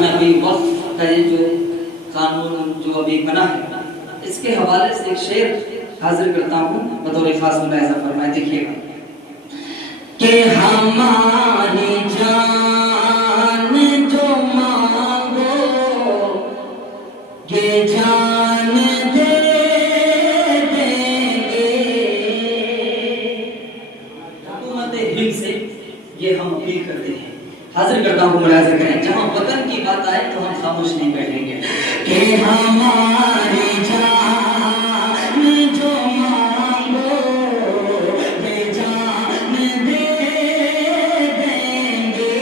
میں ابھی وقت کا یہ جو قانون جو ابھی بنا ہے اس کے حوالے سے ایک شعر حاضر کرتا ہوں بطور خاص ملاحظہ فرمائے. دیکھیے گا کہ ہماری جان جو مانگو یہ جان دے دیں گے. حکومت ہند سے یہ ہم اپیل کرتے ہیں, حاضر کرتا ہوں ملاحظہ کریں, جہاں وطن کی بات آئے تو ہم خاموش نہیں بیٹھیں گے. کہ ہماری جان جو مانگو یہ جان دے دیں گے.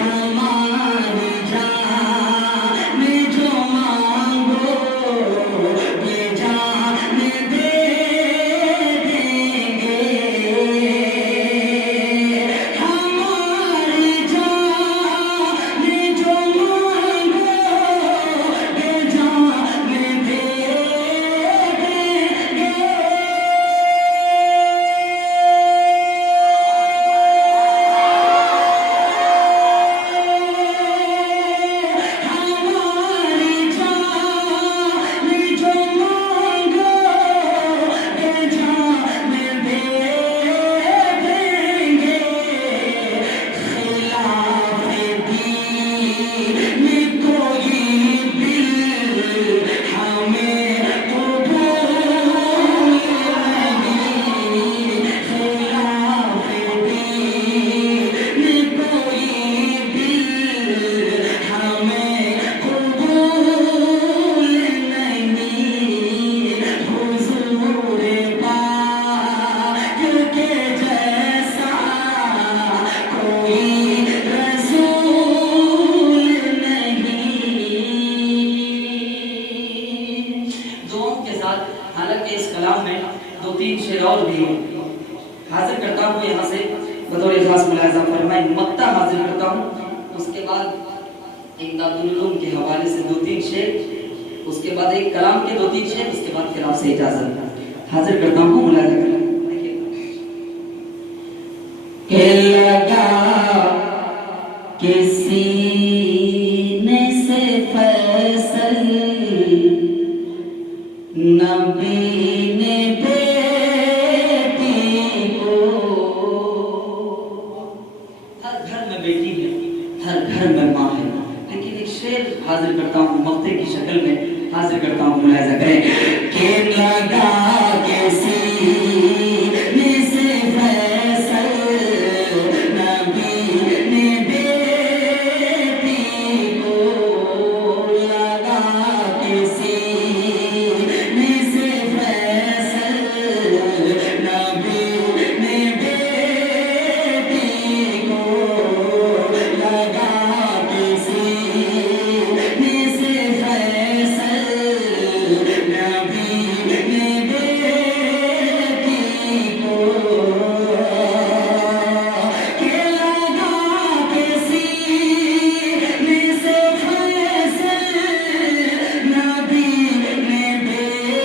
ہماری جان جو مانگو یہ جان دے دیں گے. ہماری جان جو مانگو یہ جان دے دیں گے. ہماری جان جو مانگو یہ جان دے دیں گے. خلاف دین کوئی دل ہمیں قبول نہیں. خلاف دین کوئی دل ہمیں قبول نہیں. حضور پاک کے جیسا کوئی رسول نہیں. دعاؤں کے ساتھ حالانکہ اس کلام میں دو تین شعر اور بھی ہیں, حاضر کرتا ہوں یہاں سے بطور خاص ملاحظہ فرمائیں. مقطع حاضر کرتا ہوں, اس کے بعد امداد العلوم کے حوالے سے دو تین شعر, اس کے بعد ایک کلام کے دو تین شعر, اس کے بعد خلاف سے اجازت. حاضر کرتا ہوں ملاحظہ کریں. کہ لگا کسی نے سے فیصل نبی نے بیٹی کو. ہر گھر میں بیٹی ہے, ہر گھر میں ماں ہے, لیکن ایک شعر حاضر کرتا ہوں مقطع کی شکل میں, حاضر کرتا ہوں ملاحظہ کریں. کہ لگا کسی نے سے فیصل نبی نے بیٹی کو. لگا کسی نے سے فیصل نبی نے بیٹی کو. لگا کسی نے سے فیصل نبی نے بیٹی کو. کہ لگا کسی نے سے فیصل نبی نے بیٹی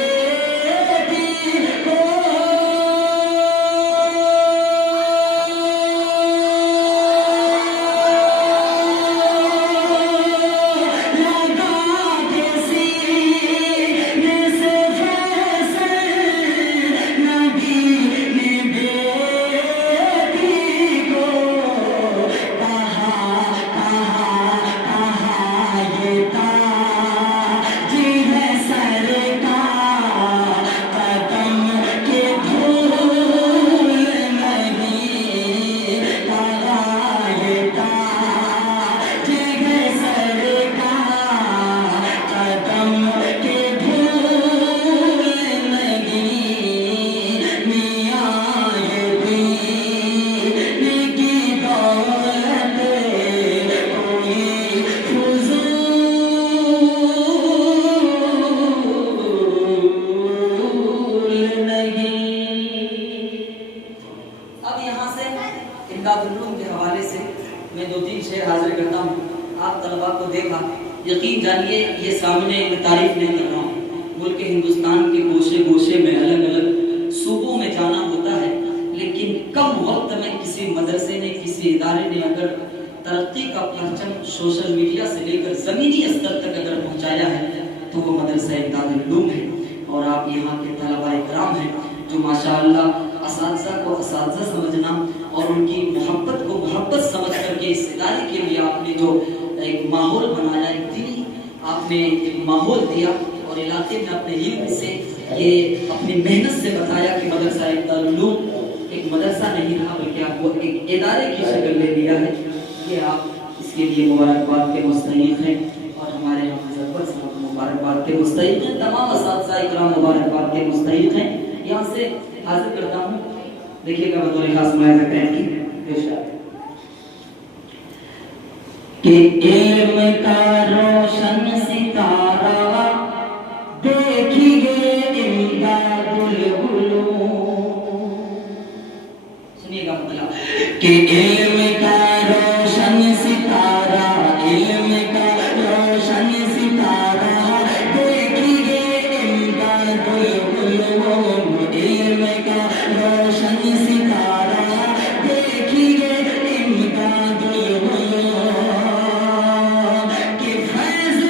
کو. لگا کسی نے سے فیصل نبی نے بیٹی کو. کہا یہ تاج ہے سر کا قدم کے دھول نہیں. کہا یہ تاج ہے سر کا قدم کے دھول نہیں. میاں یہ دین کی دولت کوئی فضول نہیں. اب یہاں سے امداد العلوم کے حوالے سے میں دو تین شعر حاضر کرتا ہوں. آپ طلباء کو دیکھا, یقین جانیے یہ سامنے میں تعریف نہیں کر رہا ہوں. ملک ہندوستان کے گوشے گوشے میں الگ الگ صوبوں میں جانا ہوتا ہے, لیکن کم وقت میں کسی مدرسے نے, کسی ادارے نے اگر तरक्की का परचम सोशल मीडिया से लेकर ज़मीनी स्तर तक अगर पहुंचाया है तो वो मदरसा इमदादुल उलूम है। और आप यहाँ के तलबा इकराम हैं जो माशाअल्लाह असातिज़ा को असातिज़ा समझना और उनकी मोहब्बत को मोहब्बत समझ करके इस इदारे के लिए आपने जो एक माहौल बनाया, एक दीनी आपने एक माहौल दिया और इलाके में अपने इल्म से ये अपनी मेहनत से बताया कि मदरसा इमदादुल उलूम एक मदरसा नहीं रहा बल्कि आपको एक इदारे की शक्ल ले लिया है। ये आप इसके लिए मुबारकबाद के मुस्तहिक़ हैं और हमारे यहाँ ज़फ़र साहब मुबारकबाद के मुस्तहिक़ हैं, तमाम असातिज़ा इकराम मुबारकबाद के मुस्तहिक़ हैं। यहाँ से हाजिर करता हूँ, देखिएगा बतौर खास मुलाहिज़ा करें कि इरशाद कि इल्म का रोशन सितारा देखिए इमदादुल उलूम। सुनिएगा मतलब कि इल्म का रोशन सितारा, इल्म का रोशन सितारा देखिए इमदादुल उलूम, इल्म का रोशन सितारा देखिए इमदादुल उलूम कि फैज़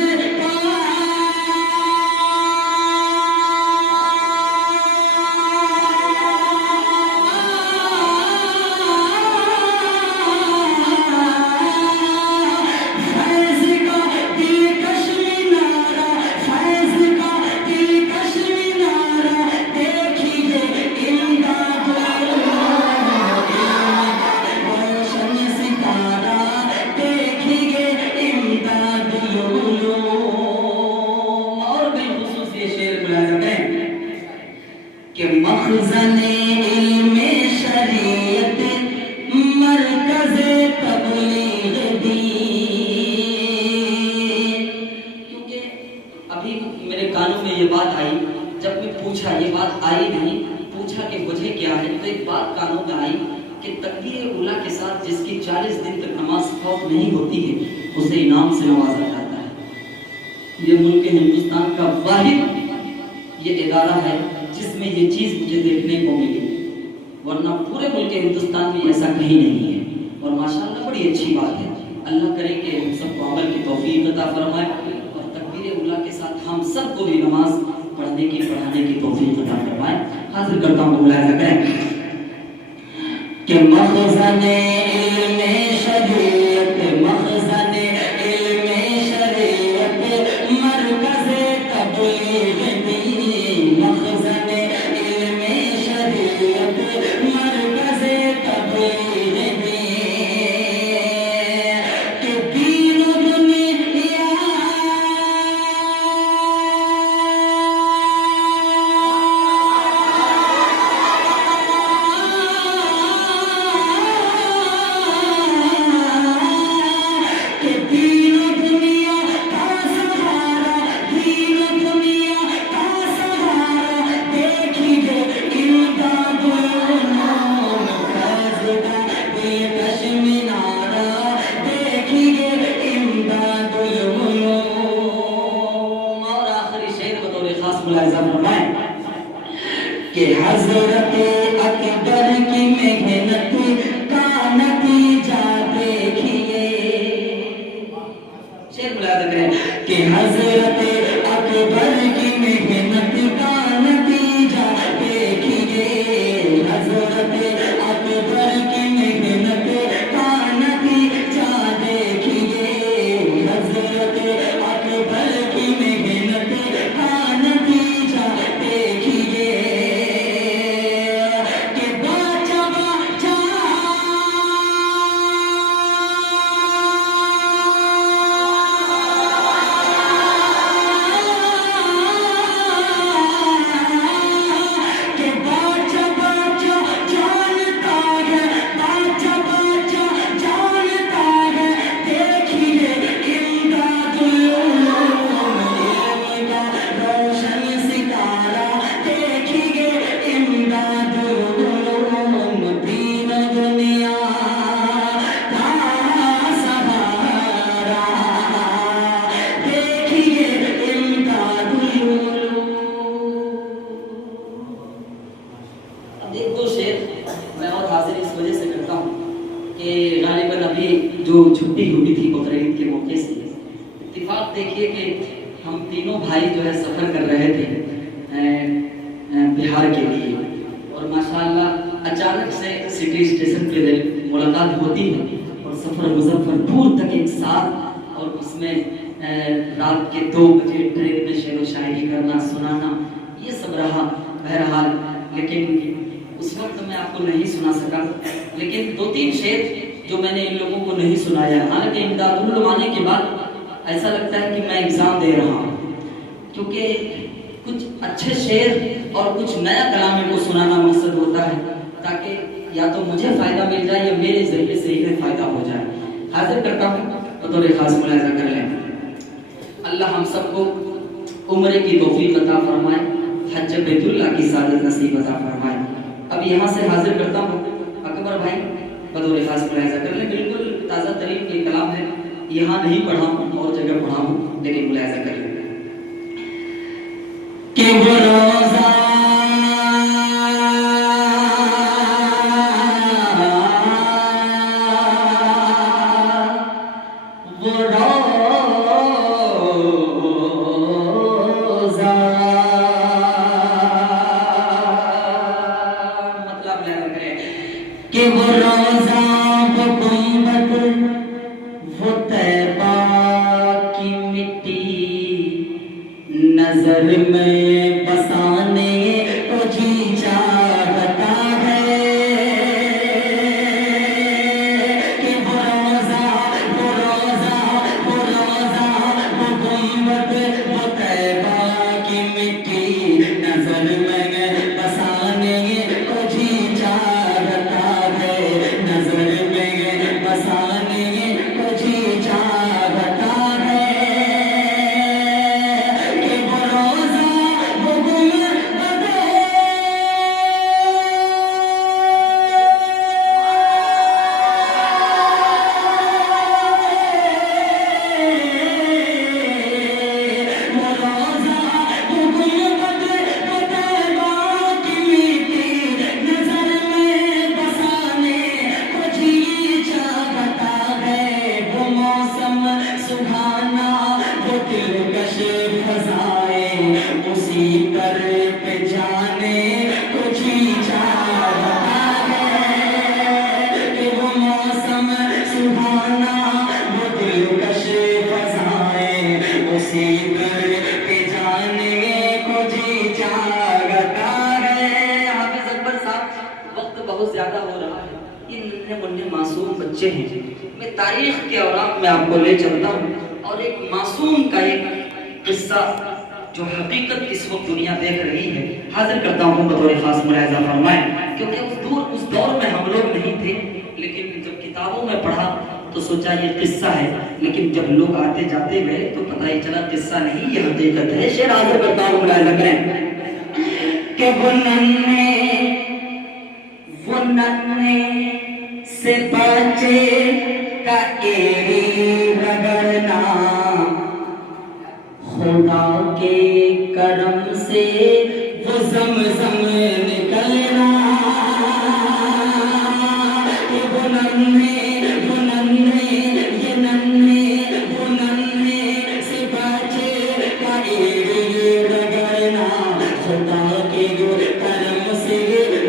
कि मखज़ने इल्मे शरीयत मरकज़े तबलीग दीन। क्योंकि अभी मेरे कानों में ये बात आई, जब मैं पूछा, ये बात आई नहीं, पूछा कि वजह क्या है, तो एक बात कानों में आई कि तकबीर उला के साथ जिसकी 40 दिन तक नमाज फौत नहीं होती है उसे इनाम से नवाजा जाता है। ये मुल्क हिंदुस्तान का वाहिद ये इदारा है जिसमें ये चीज़ मुझे देखने को मिली, वरना पूरे मुल्क हिंदुस्तान में ऐसा कहीं नहीं है। और माशाअल्लाह बड़ी अच्छी बात है। अल्लाह करे कि हम सबको अमल की तौफीक अता फरमाए और तकबीर उला के साथ हम सबको भी नमाज पढ़ने की पढ़ाने की तौफीक अता फरमाए। हाजिर करता हूँ मुलाहिज़ा करें कि मखज़ने इल्मे शरीयत, मखज़ने इल्मे शरीयत मरकज़े तबलीग दीन, मखज़ने इल्मे शरीयत मरकज़े तबलीग दीन कि दीन दुनिया कि हज़रत अकबर की मेहनत का नतीजा देखिए। शेर मुलाहिज़ा करें कि हज़रत अकबर की मेहनत का नतीजा देखिए, हज़रत अकबर की मेहनत का नतीजा देखिए, हज़रत अकबर की मेहनत का नतीजा देखिए कि बाचा बाचा देखिए कि हम तीनों भाई जो है सफ़र कर रहे थे बिहार के लिए, और माशाअल्लाह अचानक से सिटी स्टेशन पे मुलाकात होती है और सफ़र मुजफ्फरपुर तक एक साथ, और उसमें रात के 2 बजे ट्रेन में शेर व शायरी करना सुनाना ये सब रहा। बहरहाल लेकिन उस वक्त मैं आपको नहीं सुना सका, लेकिन 2-3 शेर जो मैंने इन लोगों को नहीं सुनाया। हालांकि इमदादुल आने के बाद ऐसा लगता है कि मैं एग्ज़ाम दे रहा हूँ, क्योंकि कुछ अच्छे शेर और कुछ नया कलाम इनको सुनाना मकसद होता है, ताकि या तो मुझे फ़ायदा मिल जाए या मेरे ज़रिए से इन्हें फ़ायदा हो जाए। हाजिर करता हूँ बतौर ख़ास मुलाहिज़ा कर लें। अल्लाह हम सबको उम्र की तौफीक अता फरमाए, हज बैतुल्लाह की सादत नसीब अता फरमाए। अब यहाँ से हाजिर करता हूँ अकबर भाई, बतौर ख़ास मुलाहिज़ा कर लें। बिल्कुल ताज़ा तरीन ये कलाम है, यहाँ नहीं पढ़ा हूँ और जगह पढ़ा हूँ, लेकिन मुलाहिज़ा कर लें कि वो रोज़ा कि वो रोज़ा वो गुंबद वो तैबा की मिट्टी नजर में बसाने को जी चाहता है कि वो रोज़ा वो रोज़ा वो रोज़ा वो गुंबद वो तैबा की मिट्टी नजर में बसाने को जी चाहता है, नजर में बसाने को जी चाहता है कि वो रोज़ा वो गुंबद वो रोज़ा वो गुंबद वो तैबा की मिट्टी नजर में बसाने को जी चाहता है। वो मौसम सुहाना वो दिलकश फ़ज़ाएं उसी पर पे जाने को जी चाहता है कि वो मौसम सुहाना वो दिलकश फ़ज़ाएं उसी पर पे जाने को जी चाहता है। हाफिज़ अकबर साहब, वक्त बहुत ज़्यादा हो रहा है, ये नन्हे मुन्ने मासूम बच्चे हैं। मैं तारीख के औराक में आपको ले चलता हूँ और एक मासूम का एक किस्सा जो हकीकत इस वक्त दुनिया देख रही है हाजिर करता हूँ बतौर ख़ास मुलाहिज़ा फरमाएं। क्योंकि उस दौर में हम लोग नहीं थे, लेकिन जब किताबों में पढ़ा तो सोचा ये किस्सा है, लेकिन जब लोग आते जाते गए तो पता ही चला किस्सा नहीं, ये हकीकत है। शेर हाजिर करता हूँ मुलाहिज़ा करें कि वो नन्हे से बच्चे का एड़ी रगड़ना खुदा के करम से वो ज़मज़म निकलना कि वो नन्हे ये नन्हे वो नन्हे से बच्चे का एड़ी रगड़ना खुदा के करम से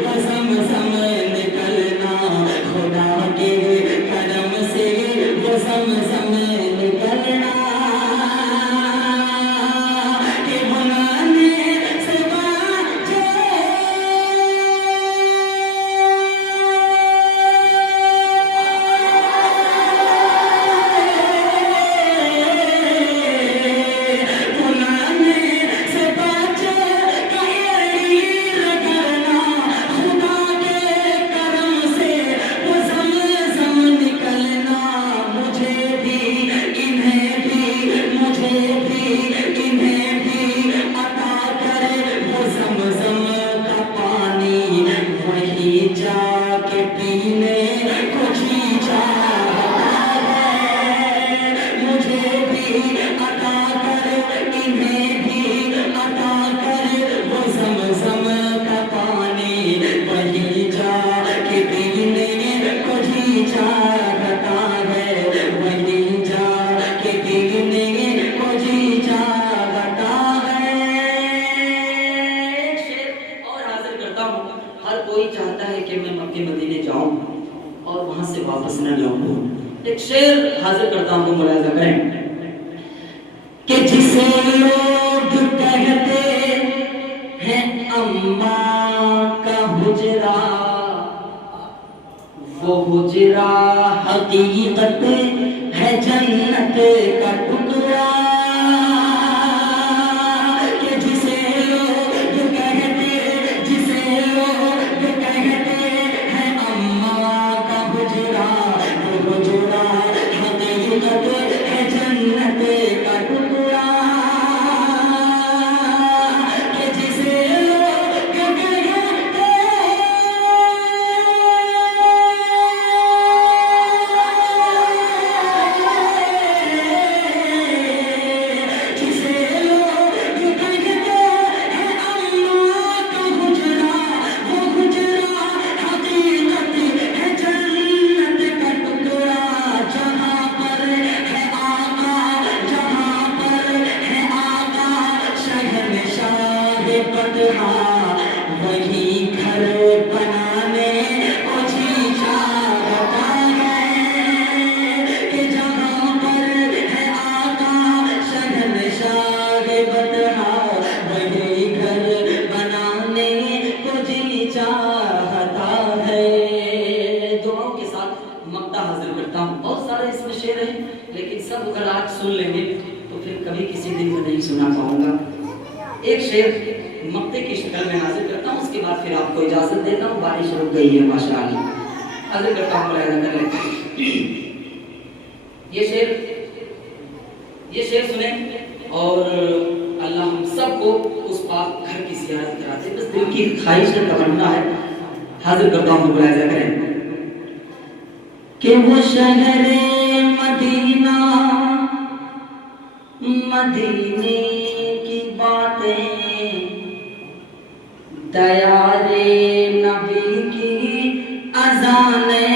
वो ज़मज़म निकलना, खुदा के करम से वो ज़मज़म निकलना कि वो नन्हे से बच्चे वो नन्हे से बच्चे का एड़ी रगड़ना खुदा के करम से वो ज़मज़म निकलना। मुझे भी इन्हें भी अता करे वो ज़मज़म का पानी, वही जाके पीने को जी चाहता है। मुझे भी अता करे इन्हें भी अता करे वो ज़मज़म का पानी, वही जाके पीने को जी चाहता है, वही जाके पीने को ایک شعر حاضر کرتا ہوں، ملاحظہ کریں کہ جسے لوگ کہتے ہیں اماں کا حجرا، وہ حجرا حقیقت ہے جنت کا ٹکڑا، کہ جسے لوگ کہتے ہیں اماں کا حجرا، وہ حجرا حقیقت ہے جنت کا ٹکڑا، کہ جسے لوگ وہی گھر بنانے کو جی چاہتا ہے، کہ جہاں پر ہے آقا شہنشاہ بطحا، وہی گھر بنانے کو جی چاہتا ہے۔ دعاؤں کے ساتھ مقطع حاضر کرتا ہوں، بہت سارے اس میں شعر ہیں لیکن سب اگر آج سن لیں گے تو پھر کبھی کسی دن میں نہیں سنا پاؤں گا۔ ایک شعر مقطع کی شکل میں حاضر کرتا ہوں، اس کے بعد پھر آپ کو اجازت دیتا ہوں، بارش رک گئی ہے ماشاءاللہ، حاضر کرتا ہوں، ملاحظہ کر لیتے ہیں۔ یہ شعر سنیں اور اللہ ہم سب کو اس پاک گھر کی زیارت کرا دے، بس دل کی خواہش ہے، تمنا ہے، حاضر کرتا ہوں، ملاحظہ کریں کہ وہ شہر مدینہ، مدینے کی باتیں، دیارے نبی کی اذانیں،